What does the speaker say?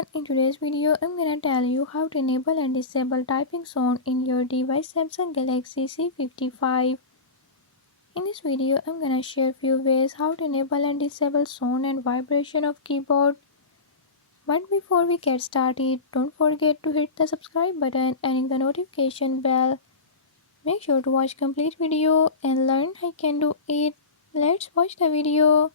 everyone, in today's video I'm gonna tell you how to enable and disable typing sound in your device Samsung Galaxy C55. In this video I'm gonna share few ways how to enable and disable sound and vibration of keyboard. But before we get started, don't forget to hit the subscribe button and ring the notification bell. Make sure to watch complete video and learn how you can do it. Let's watch the video.